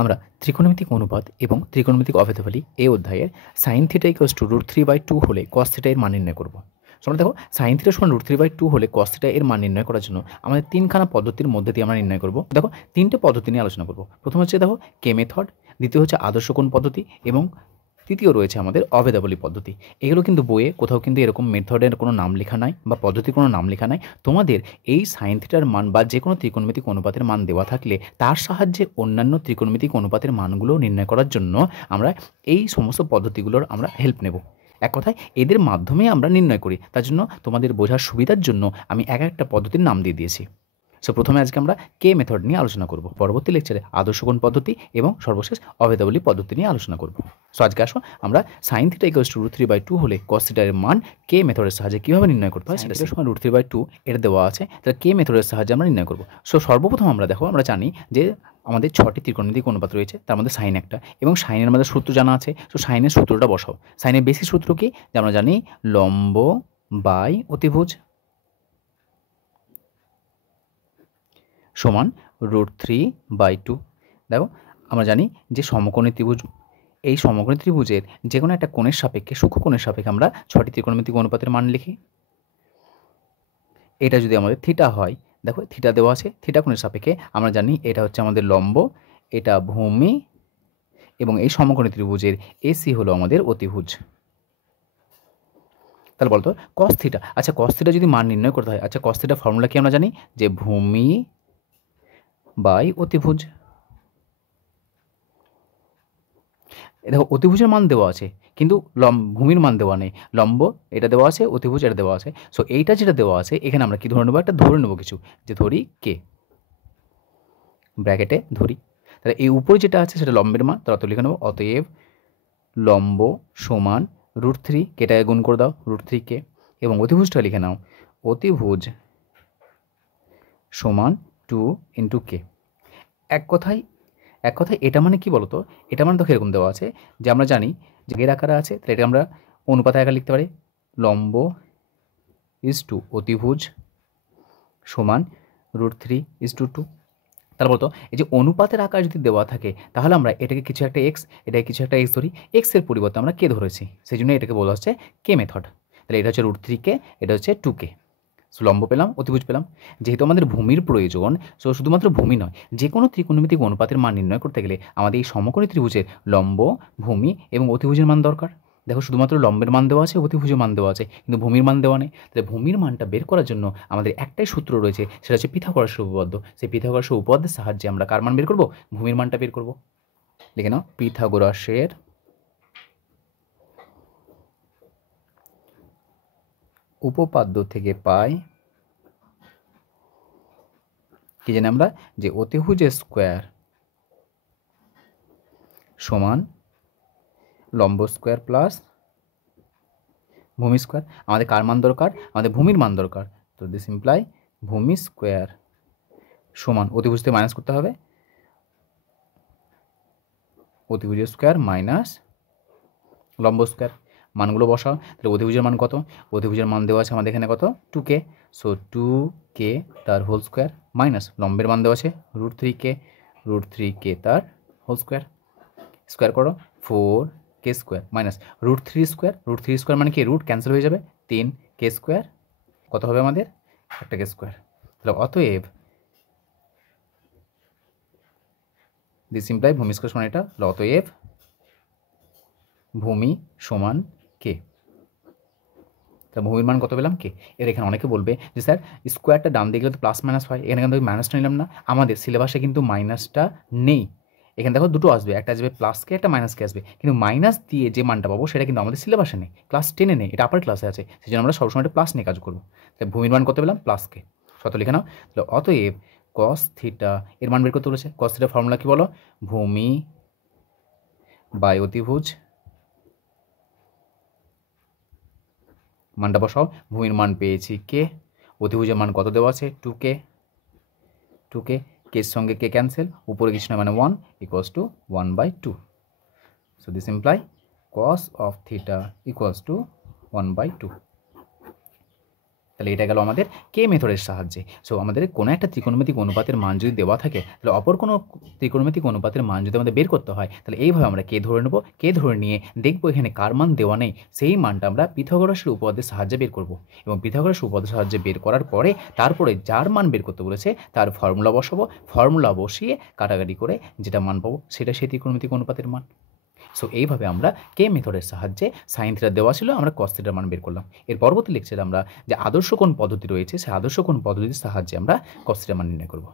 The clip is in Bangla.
আমরা ত্রিকোণমিতিক অনুপাত এবং ত্রিকোণমিতিক অভেদাবলী এই অধ্যায়ের sin θ = √3/2 হলে cos θ এর মান নির্ণয় করব। আমরা দেখো sin θ = √3/2 হলে cos θ এর মান নির্ণয় করার জন্য আমাদের তিনখানা পদ্ধতির মধ্যে দিয়ে আমরা নির্ণয় করব। দেখো তিনটে পদ্ধতি নিয়ে আলোচনা করব। প্রথম হচ্ছে দেখো কে মেথড, দ্বিতীয় হচ্ছে আদর্শ কোণ পদ্ধতি এবং তৃতীয় রয়েছে আমাদের অভেদাবলী পদ্ধতি। এগুলো কিন্তু বইয়ে কোথাও কিন্তু এরকম মেথডের কোনো নাম লেখা নাই বা পদ্ধতির কোনো নাম লেখা নাই। তোমাদের এই sin θ র মান বা যে কোনো ত্রিকোণমিতিক অনুপাতের মান দেওয়া থাকলে তার সাহায্যে অন্যান্য ত্রিকোণমিতিক অনুপাতের মানগুলো নির্ণয় করার জন্য আমরা এই সমস্ত পদ্ধতিগুলোর আমরা হেল্প নেব। এক কথায় এদের মাধ্যমে আমরা নির্ণয় করি। তার জন্য তোমাদের বোঝার সুবিধার জন্য আমি এক একটা পদ্ধতির নাম দিয়ে দিয়েছি। সো প্রথমে আজকে আমরা কে মেথড নিয়ে আলোচনা করব, পরবর্তী লেকচারে আদর্শ কোণ পদ্ধতি এবং সর্বশেষ অভেদাবলী পদ্ধতি নিয়ে আলোচনা করব। সো আজকে আসো আমরা sin θ = √3/2 হলে cos θ এর মান কে মেথডের সাহায্যে কীভাবে নির্ণয় করতে হয় সেটা সময় √3/2 এর দেওয়া আছে, তাহলে কে মেথডের সাহায্যে আমরা নির্ণয় করব। সো সর্বপ্রথম আমরা জানি যে আমাদের 6টি ত্রিকোণমিতিক অনুপাত রয়েছে, তার মধ্যে সাইন একটা এবং সাইনের আমাদের সূত্র জানা আছে। সো সাইনের সূত্রটা বসাও। সাইনের বেসিক সূত্র কি, যে আমরা জানি লম্ব বাই অতিভুজ সমান √3/2। দেখো আমরা জানি যে সমকোণী ত্রিভুজ, এই সমকোণী ত্রিভুজের যে কোনো একটা কোণের সাপেক্ষে, সূক্ষ্মকোণের সাপেক্ষে আমরা 6টি ত্রিকোণমিতিক অনুপাতের মান লিখি। এটা যদি আমাদের থিটা হয়, দেখো থিটা দেওয়া আছে, থিটা কোণের সাপেক্ষে আমরা জানি এটা হচ্ছে আমাদের লম্ব, এটা ভূমি এবং এই সমকোণী ত্রিভুজের এসি হলো আমাদের অতিভুজ। তাহলে বলতো cos θ, আচ্ছা cos θ যদি মান নির্ণয় করতে হয়, আচ্ছা cos θ ফর্মুলা কি আমরা জানি, যে ভূমি বাই অতিভুজ। দেখো অতিভুজের মান দেওয়া আছে কিন্তু ভূমির মান দেওয়া নেই। লম্ব এটা দেওয়া আছে, অতিভুজ এটা দেওয়া আছে। সো এইটা যেটা দেওয়া আছে এখানে আমরা কি ধরে নেবো, একটা ধরে নেবো কিছু, যে ধরি কে, ব্র্যাকেটে ধরি। তাহলে এই উপরে যেটা আছে সেটা লম্বের মান, তার অত লিখে নেবো অতএব লম্ব সমান √3, কেটাকে গুণ করে দাও √3 এবং অতিভুজটা লিখে নাও অতিভুজ সমান 2 × কে। এক কথায় এটা মানে কি বলতো, এটা মানে দেখো এরকম দেওয়া আছে যে আমরা জানি যে এর আকারে আছে, তাহলে এটা আমরা অনুপাত আকারে লিখতে পারি লম্ব = অতিভুজ সমান √3:2। তাহলে বলতো এই যে অনুপাতের আকার যদি দেওয়া থাকে তাহলে আমরা এটাকে কিছু একটা এক্স, এটাকে কিছু একটা এক্স ধরি, এক্সের পরিবর্তে আমরা কে ধরেছি, সেই জন্য এটাকে বলা হচ্ছে কে মেথড। তাহলে এটা হচ্ছে √3 এটা হচ্ছে 2 সো লম্ব পেলাম, অতিভুজ পেলাম। যেহেতু আমাদের ভূমির প্রয়োজন, সো শুধুমাত্র ভূমি নয়, যে কোনো ত্রিকোণমিতিক অনুপাতের মান নির্ণয় করতে গেলে আমাদের এই সমকোণী ত্রিভুজের লম্ব, ভূমি এবং অতিভুজের মান দরকার। দেখো শুধুমাত্র লম্বের মান দেওয়া আছে, অতিভুজের মান দেওয়া আছে, কিন্তু ভূমির মান দেওয়া নেই। তাহলে ভূমির মানটা বের করার জন্য আমাদের একটাই সূত্র রয়েছে, সেটা হচ্ছে পিথাগোরাসের উপপাদ্য। সেই পিথাগোরাসের উপপাদ্যের সাহায্যে আমরা কার মান বের করব, ভূমির মানটা বের করব। লিখে নাও পিথাগোরাসের উপপাদ্য থেকে পাই কি জানি আমরা, যে অতিভুজের স্কোয়ার সমান লম্ব স্কোয়ার প্লাস ভূমি স্কোয়ার। আমাদের কার মান দরকার, আমাদের ভূমির মান দরকার। তো দিস ইমপ্লাই ভূমি স্কোয়ার সমান অতিভুজ থেকে মাইনাস করতে হবে, অতিভুজের স্কোয়ার মাইনাস লম্ব স্কোয়ার। মানগুলো বসাও। তাহলে অতিভুজের মান কত, অতিভুজের মান দেওয়া আছে আমাদের এখানে কত 2 সো 2 তার হোল স্কোয়ার মাইনাস লম্বের মান দেওয়া আছে √3 তার হোল স্কোয়ার। স্কোয়ার করো 4 মাইনাস √3 মানে কি, রুট ক্যান্সেল হয়ে যাবে, 3 কত হবে আমাদের, একটা স্কোয়ার। তাহলে অতএব দিস ইমপ্লাই ভূমি স্কোয়ার সমান এটা, অতএব ভূমি সমান কে। তা ভূমির মান কত পেলাম কে। এর এখানে অনেকে বলবে যে স্যার স্কোয়ারটা ডান দিকে গেলে তো প্লাস মাইনাস হয়, এখানে কিন্তু মাইনাসটা নিলাম না। আমাদের সিলেবাসে কিন্তু মাইনাসটা নেই। এখানে দেখো দুটো আসবে, একটা আসবে প্লাস কে, একটা মাইনাস কে আসবে, কিন্তু মাইনাস দিয়ে যে মানটা পাবো সেটা কিন্তু আমাদের সিলেবাসে নেই, ক্লাস 10-এ নেই, এটা আপার ক্লাসে আছে। সেই জন্য আমরা সবসময় একটা প্লাস নিয়ে কাজ করবো। তাই ভূমির মান কত পেলাম, প্লাস কে। শত লিখে নাও। তাহলে অতএব cos θ এর মান বের করতে বলেছে। cos θ ফর্মুলা কি বলো, ভূমি বাই অতিভুজ, মানটা বসাও। ভূমির মান পেয়েছি কে, অতিভুজের মান কত দেওয়া আছে 2 কের সঙ্গে কে ক্যান্সেল, উপরে কিছু না মানে 1 = 1/2। So this imply cos of θ = 1/2। তাহলে এটা গেল আমাদের কে মেথডের সাহায্যে। সো আমাদের কোনো একটা ত্রিকোণমিতিক অনুপাতের মান যদি দেওয়া থাকে, তাহলে অপর কোনো ত্রিকোণমিতিক অনুপাতের মান যদি আমাদের বের করতে হয়, তাহলে এইভাবে আমরা কে ধরে নেব। কে ধরে নিয়ে দেখব এখানে কার মান দেওয়া নেই, সেই মানটা আমরা পিথাগোরাসের উপপাদ্যের সাহায্যে বের করব। এবং পিথাগোরাসের উপপাদ্যের সাহায্যে বের করার পরে তারপরে যার মান বের করতে বলেছে তার ফর্মুলা বসাবো, ফর্মুলা বসিয়ে কাটাকাটি করে যেটা মান পাবো সেটা সেই ত্রিকোণমিতিক অনুপাতের মান। সো এইভাবে আমরা কে মেথডের সাহায্যে সাইন থিটা দেওয়া ছিল, আমরা কস থিটার মান বের করলাম। এর পরবর্তী লেকচারে আমরা যে আদর্শ কোণ পদ্ধতি রয়েছে সেই আদর্শ কোণ পদ্ধতির সাহায্যে আমরা কস থিটার মান নির্ণয় করব।